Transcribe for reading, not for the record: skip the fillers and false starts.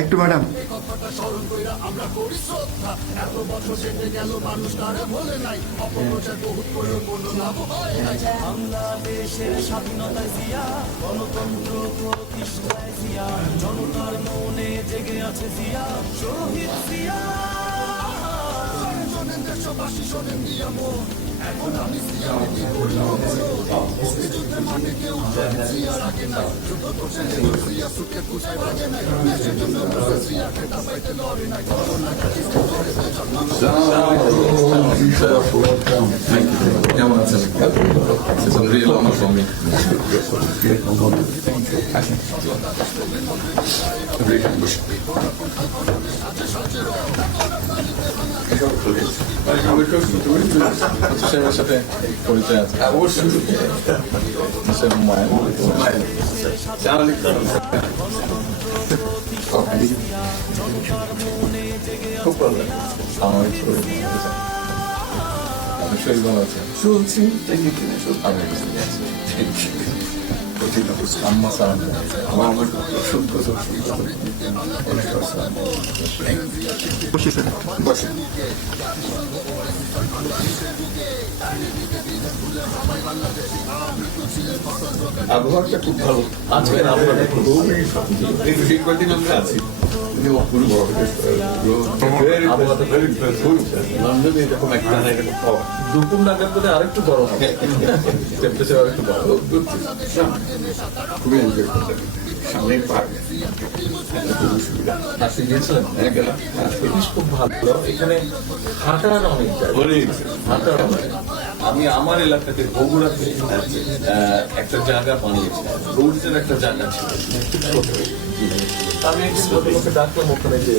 একটু ম্যাডাম বাংলাদেশের স্বাধীনতা জিয়া, গণতন্ত্র প্রতিষ্ঠায় জিয়া, জনতার মনে জেগে আছে জিয়া, শহীদ জিয়া। দেশবাসী শোনেন নিয়মন, এখন আমি জিয়া মানে কেউ জিয়া রাখে নাই, যুদ্ধ করছে জিয়া সুখে পুছায় বাজে নাই, দেশের জন্য জিয়া খেতা পাইতে লড়ে নাই। কেমন আছেন? Real honour for me. সাথে পরিচয় আছে অবশ্যই। খুব ভালো লাগে আমার শরীর ভালো আছে শুনছি আম্মা সালাম আমার বসে আবহাওয়াটা খুব ভালো আজকে আবহাওয়াটা খুব কয়েকদিন আমরা আছি লন্ডনে এরকম একটা দুপুর নাগাদ করে আরেকটু গরম হবে, টেম্পারেচার আরেকটু বাড়বে। খুবই এনজয় করতে সামনে পার্ক আসতে গিয়েছিলেন, গেলাম। জিনিস খুব ভালো, এখানে হাঁটার অনেক হাঁটার অনেক। আমি আমার এলাকাতে বগুড়াতে একটা জায়গা বানিয়েছি, রোডসের একটা জায়গা ছিল, আমি একদিন লোকে ডাকলাম ওখানে যে